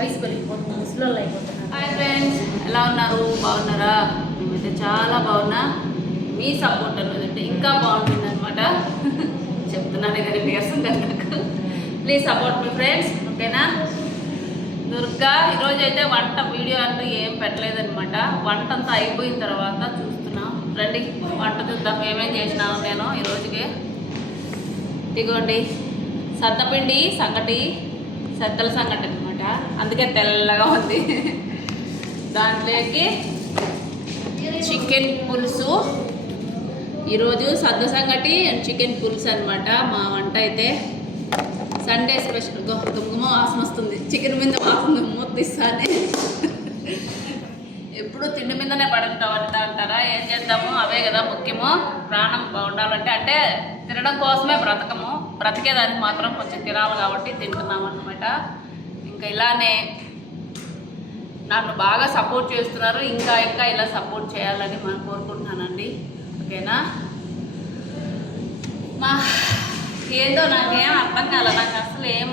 వయసు పెరిగిపోతుంది ముసలోళ్ళు అయిపోతున్నారు హాయ్ ఫ్రెండ్స్ ఎలా ఉన్నారు? బాగున్నారా? మేమైతే చాలా బాగున్నా. మీ సపోర్ట్ అనేది ఇంకా బాగుంటుంది అనమాట చెప్తున్నాను కానీ నీరసం కనుక ప్లీజ్ సపోర్ట్ మీ ఫ్రెండ్స్ ఓకేనా? దుర్గా ఈరోజు అయితే వంట వీడియో అంటూ ఏం పెట్టలేదనమాట వంట అంతా అయిపోయిన తర్వాత చూస్తున్నాం. రండి వంట చూద్దాం. ఏమేం చేసినాను నేను ఈరోజుకి ఇదిగోండి సద్దపిండి సంగటి సద్దల సంగటి. అనమాట అందుకే తెల్లగా ఉంది. దాంట్లోకి చికెన్ పులుసు. ఈరోజు సద్ద సంగటి అండ్ చికెన్ పులుసు అనమాట మా వంట అయితే సండే స్పెషల్. దుమ్మ వాసన వస్తుంది. చికెన్ మీద వాసన మూతిస్తానే ఎప్పుడు తిండి మీదనే పడుంటాం వంట అంటారా? ఏం చేద్దాము? అవే కదా ముఖ్యము. ప్రాణం బాగుండాలంటే అంటే తినడం కోసమే బ్రతకము. బ్రతికేదానికి మాత్రం కొంచెం తినాలి కాబట్టి తింటున్నాం అనమాట ఇంకా ఇలానే నన్ను బాగా సపోర్ట్ చేస్తున్నారు. ఇంకా ఇంకా ఇలా సపోర్ట్ చేయాలని మనం కోరుకుంటున్నానండి. ఓకేనా? మా ఏదో నాకేం అర్థం కాలే. నాకు అసలు ఏం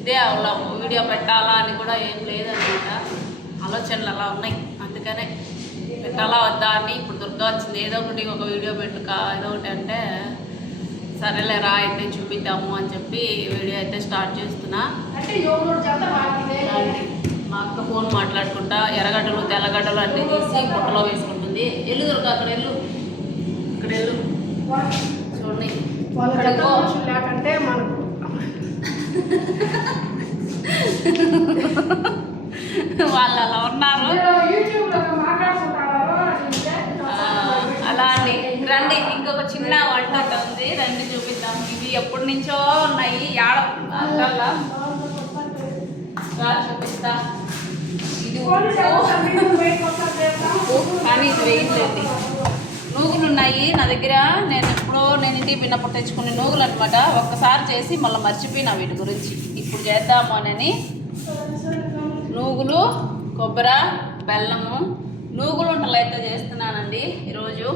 ఇదే అలా వీడియో పెట్టాలా అని కూడా ఏం లేదనమాట. ఆలోచనలు అలా ఉన్నాయి. అందుకనే పెట్టాలా వద్దా అని. ఇప్పుడు దుర్గా వచ్చింది. ఏదో ఒకటి ఒక వీడియో పెట్టుక ఏదో ఒకటి అంటే సరేలే రా అయితే చూపిద్దాము అని చెప్పి వీడియో అయితే స్టార్ట్ చేస్తున్నా. మా అక్క ఫోన్ మాట్లాడుకుంటా ఎర్రగడ్డలు తెల్లగడ్డలు అన్నీ తీసి బుట్టలో వేసుకుంటుంది. ఎల్లు దొరక అక్కడ ఎల్లు. ఇక్కడ ఎల్లు. చూడండి. లేకంటే మనకు వాళ్ళు అలా ఉన్నారు యూట్యూబ్లో మాట్లాడుకుంటారు ఆ, అలా అండి రండి ఇంకొక చిన్న వంట ఉంది. రండి చూపిద్దాం. ఇవి ఎప్పటి నుంచో ఉన్నాయి. యాడ అక్కల్లా? చూపిస్తా. ఇది కానీ ఇది వేయలేండి నూగులు ఉన్నాయి నా దగ్గర. నేను ఎప్పుడో నేను ఇంటికి పిన్నప్పుడు తెచ్చుకునే నూగులు అనమాట ఒక్కసారి చేసి మళ్ళీ మర్చిపోయినా వీటి గురించి. ఇప్పుడు చేద్దాము అని నూగులు కొబ్బరి బెల్లము. నూగులు వంటలు అయితే చేస్తున్నానండి ఈరోజు.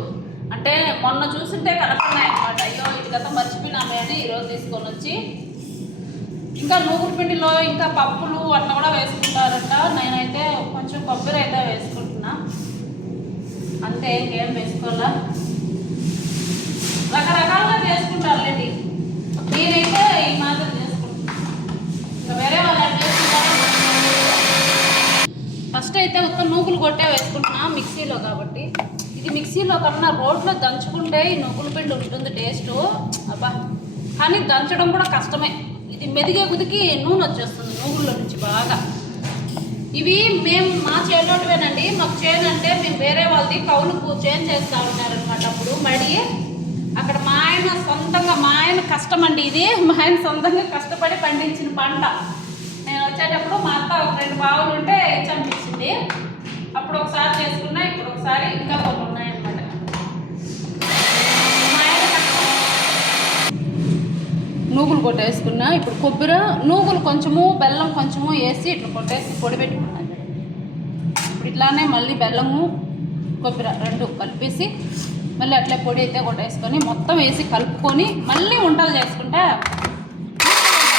అంటే మొన్న చూసింటే కనపడినాయి అనమాట అయ్యో ఇది గత మర్చిపోయినామే అని ఈరోజు తీసుకొని వచ్చి ఇంకా నూగుల పిండిలో ఇంకా పప్పులు అట్లా కూడా వేసుకుంటారంట. నేనైతే కొంచెం కొబ్బరి అయితే వేసుకుంటున్నా. అంతే ఇంకేం వేసుకోవాలా? రకరకాలుగా చేసుకుంటారులేండి నేనైతే ఈ మాత్రం చేసుకుంటున్నాను ఇంకా వేరే వాళ్ళు చేసుకుంటారు ఫస్ట్ అయితే ఒక్క నూగులు కొట్టే వేసుకుంటున్నా మిక్సీలో కాబట్టి. ఇది మిక్సీలో కన్నా రోడ్లో దంచుకుంటే ఈ నువ్వుల పిండి ఉంటుంది టేస్ట్. అబ్బా. కానీ దంచడం కూడా కష్టమే. ఇది మెదిగే కుదికి నూనె వచ్చేస్తుంది నువ్వుల్లో నుంచి బాగా. ఇవి మేము మా చేలోటివేనండి. మాకు చేను అంటే మేము వేరే వాళ్ళది కౌలుకు చేను చేస్తూ ఉన్నారనమాట అప్పుడు మడి అక్కడ మా ఆయన సొంతంగా మా ఆయన కష్టం అండి ఇది. మా ఆయన సొంతంగా కష్టపడి పండించిన పంట. నేను వచ్చేటప్పుడు మా అత్త ఒక రెండు బావులు ఉంటే చంపించింది అప్పుడు ఒకసారి చేసుకున్నా ఇప్పుడు ఒకసారి ఇంకా కొన్ని ఉన్నాయన్నమాట మా ఆయన కష్టం నూగులు కొట్టేసుకున్నా ఇప్పుడు కొబ్బరి నూగులు కొంచెము బెల్లం కొంచెము వేసి ఇట్లా కొట్టేసి పొడి పెట్టుకున్నాను ఇప్పుడు ఇట్లానే మళ్ళీ బెల్లము కొబ్బరి రెండు కలిపేసి మళ్ళీ అట్లే పొడి అయితే కొట్టేసుకొని మొత్తం వేసి కలుపుకొని మళ్ళీ వంటలు చేసుకుంటే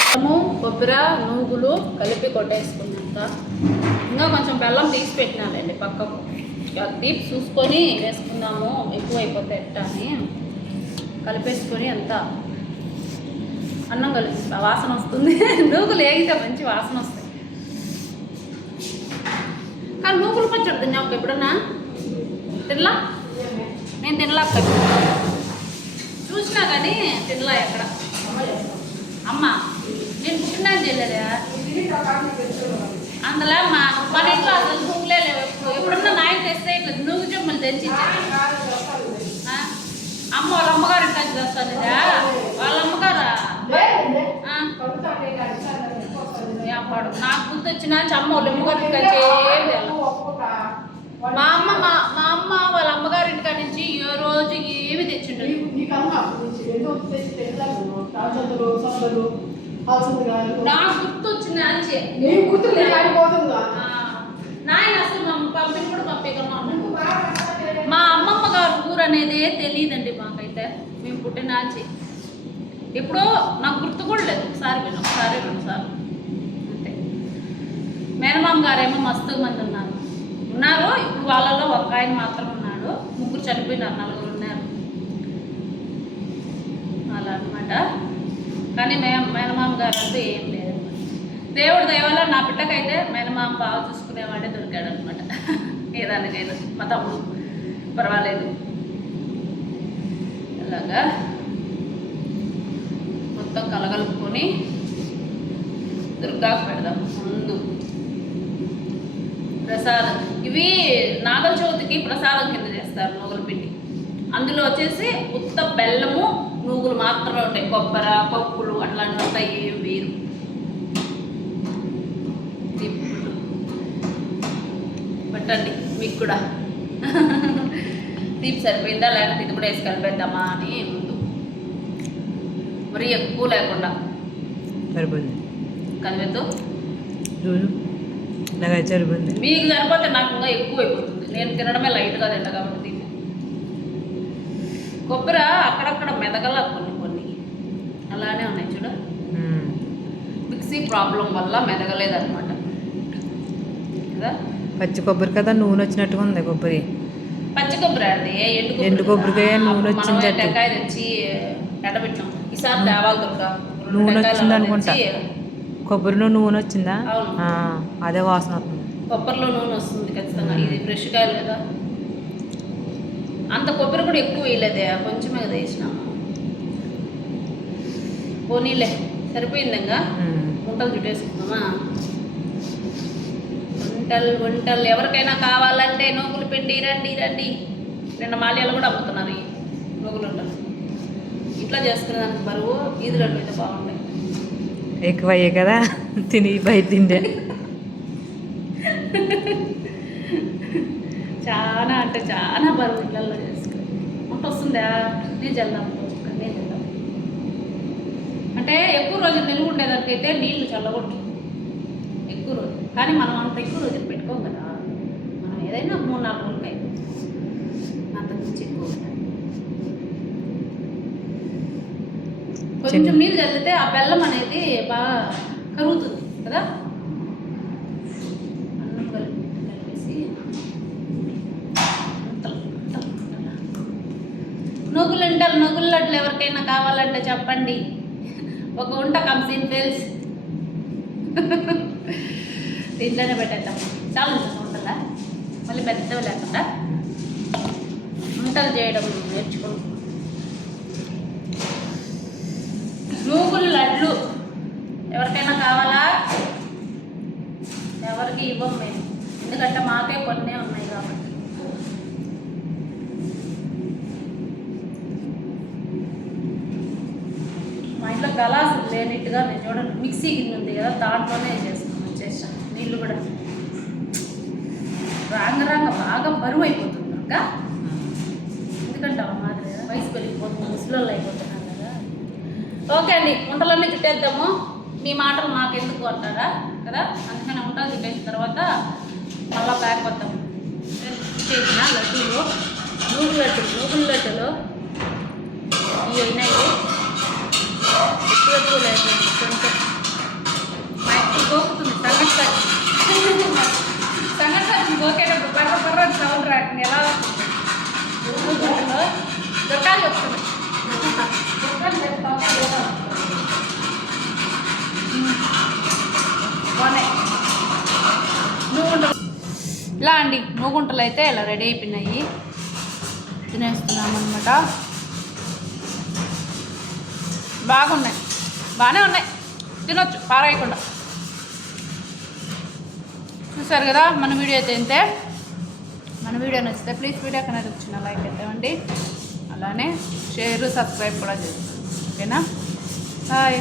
బెల్లము కొబ్బరి నూగులు కలిపి కొట్టేసుకున్నాక ఇంకా కొంచెం బెల్లం తీసి పెట్టినానండి పక్కకు. అది తీపి చూసుకొని వేసుకుందాము ఎక్కువ అయిపోతే ఎట్టా అని కలిపేసుకొని అంతా. అన్నం కలిసి వాసన వస్తుంది. నూకలు వేగితే మంచి వాసన వస్తాయి. కానీ నూగులు పచ్చడి తిన్నావు ఎప్పుడన్నా? తినలా? నేను తినలా చూసినా కానీ తినలా ఎక్కడ? అమ్మ నేను పుట్టినా చేయలేదా అందులో మా మన ఇంట్లో అసలు నూగులే లేవు. ఎప్పుడన్నా నాయన తెస్తే ఇట్లా నూగు చెమ్మలు తెచ్చి అమ్మ వాళ్ళ అమ్మగారు ఇంటికి తెస్తాను వాళ్ళ అమ్మగారా ఆ? వ్యాపారం నాకు గుర్తొచ్చిన చమ్మ వాళ్ళ అమ్మగారి ఇంటికి వచ్చి ఏం తేలా. మా అమ్మ మా మా అమ్మ వాళ్ళ అమ్మగారి ఇంటికాడ నుంచి ఏ రోజు ఏమి తెచ్చిండదు. నాకు ఆ, నాయన అసలు మా పంపిణీ కూడా ఉన్నాడు మా అమ్మమ్మ గారు ఊరు అనేది తెలియదండి మాకైతే. మేము పుట్టినాచి ఎప్పుడో నాకు గుర్తు కూడా లేదు. ఒకసారి విను ఒకసారి రెండు సార్లు మేనమామ గారేమో మస్తు మంది ఉన్నారు. ఉన్నారు ఇప్పుడు వాళ్ళలో ఒక ఆయన మాత్రం ఉన్నాడు. ముగ్గురు చనిపోయినారు నలుగురు ఉన్నారు. అలా అనమాట కానీ మే మేనమామ గారు అంటూ ఏం లేదు. దేవుడు దయవల్ల నా బిడ్డకైతే మేనమామ బాగా చూసుకునేవాడే దొరికాడు అనమాట ఏదానికైనా. మా తమ్ముడు. పర్వాలేదు. అలాగా. మొత్తం కలగలుపుకొని దుర్గాకు పెడదాం. ప్రసాదం. ఇవి నాగల చవితికి ప్రసాదం కింద చేస్తారు నువ్వుల పిండి అందులో వచ్చేసి ఉత్త బెల్లము నువ్వులు మాత్రమే ఉంటాయి. కొబ్బరి పప్పులు అట్లాంటివి ఉంటాయి ఏం వేరు. పెట్టండి మీకు కూడా. తీపి సరిపోయిందా? లేకపోతే ఇది కూడా వేసి కలిపేద్దామా అని ముందు. మరి ఎక్కువ లేకుండా. సరిపోయింది. కలిపేద్దు నాకైతే సరిపోయింది మీకు సరిపోతే నాకు ఇంకా ఎక్కువ అయిపోతుంది నేను తినడమే లైట్గా తింటా కాబట్టి దీన్ని. కొబ్బరి అక్కడక్కడ మెదగల కొన్ని కొన్ని. అలానే ఉన్నాయి చూడు. మిక్సీ ప్రాబ్లం వల్ల మెదగలేదన్నమాట. కదా? పచ్చి కొబ్బరి కదా నూనె వచ్చినట్టుగా ఉంది కొబ్బరి. పచ్చి కొబ్బరి అది ఎండు ఎండు కొబ్బరికాయ నూనె వచ్చింది. టెంకాయ తెచ్చి ఎండబెట్టినాం. ఈసారి తేవాలి దొరక నూనె వచ్చింది అనుకుంటా. కొబ్బరిలో నూనె వచ్చిందా? అదే వాసన వస్తుంది. కొబ్బరిలో నూనె వస్తుంది ఖచ్చితంగా. ఇది ఫ్రెష్ కాయలు కదా. అంత కొబ్బరి కూడా ఎక్కువ వేయలేదే కొంచెమే కదా వేసినాము పోనీలే సరిపోయింది ఇంకా. మ్మ్. గుంటలు చుట్టేసుకుందామా? గుంటలు గుంటలు. ఎవరికైనా కావాలంటే నూగులు పిండి రండి రండి. నిన్న మాల్యాలు కూడా అమ్ముతున్నారు నూగులు ఉండలు ఇట్లా చేసుకునేదానికి బరువు ఈదులు అయితే బాగుంటాయి. ఎక్కువ అయ్యే కదా తిని బయట తిండే చాలా అంటే చాలా బరువు ఇళ్ళల్లో చేసుకుని వంట వస్తుందా నేను చల్లాం నేను చల్లాం అంటే ఎక్కువ రోజులు నిలువ ఉండేదానికైతే నీళ్ళు చల్లగొట్టు ఎక్కువ రోజు కానీ మనం అంత ఎక్కువ రోజులు పెట్టుకోం కదా. మనం ఏదైనా మూడు నాలుగు రోజులకి అయిపోతుంది. అంత గురించి ఎక్కువ కొంచెం నీళ్ళు చల్లితే ఆ బెల్లం అనేది బాగా కరుగుతుంది కదా అన్నం కలిపి కలిపేసి నువ్వులు ఉంటారు లడ్లు ఎవరికైనా కావాలంటే చెప్పండి. ఒక ఉంట కంసీన్ ఫెల్స్ దీంట్లోనే పెట్టేద్దాం. చాలా ఉంటుందా? మళ్ళీ పెద్దవి లేకుండా వంటలు చేయడం నేర్చుకో నూగులు లడ్లు ఎవరికైనా కావాలా? ఎవరికి ఇవ్వం మేము. ఎందుకంటే మాకే కొన్నే ఉన్నాయి కాబట్టి. మా లేనిట్టుగా నేను చూడండి మిక్సీ గిన్నె ఉంది కదా దాంట్లోనే చేస్తాను వచ్చేసాను నీళ్ళు కూడా. రాంగ రాంగ బాగా బరువు అయిపోతుంది ఇంకా ఎందుకంటే మాదిరి వయసు పెరిగిపోతుంది ముసలోళ్ళు అయిపోతున్నారు కదా. ఓకే అండి వంటలన్నీ తిట్టేద్దాము. మీ మాటలు మాకెందుకు అంటారా? కదా అందుకని వంటలు తిట్టేసిన తర్వాత మళ్ళా బ్యాక్ వద్దాము చేసిన లడ్డూలు నూగులు లడ్డూలు నూగులు లడ్డూలు. ఇవి అయినాయి. ఎక్కువ లేదు కొంచెం మా ఇంటికి గోకుతుంది సంగతి సంగతి గోకేటప్పుడు బర్ర బర్ర సౌండ్ రాకుండా ఎలా వస్తుంది దొరకాలి వస్తుంది ఇలా అండి నూగుంటలు అయితే ఇలా రెడీ అయిపోయినాయి. తినేస్తున్నాం అనమాట బాగున్నాయి. బాగానే ఉన్నాయి. తినొచ్చు పారాయకుండా. చూసారు కదా మన వీడియో అయితే ఇంతే. మన వీడియో నచ్చితే ప్లీజ్ వీడియో కనేది వచ్చిన లైక్ అయితే అలానే షేర్ సబ్స్క్రైబ్ కూడా చేస్తాను ఓకేనా? బాయ్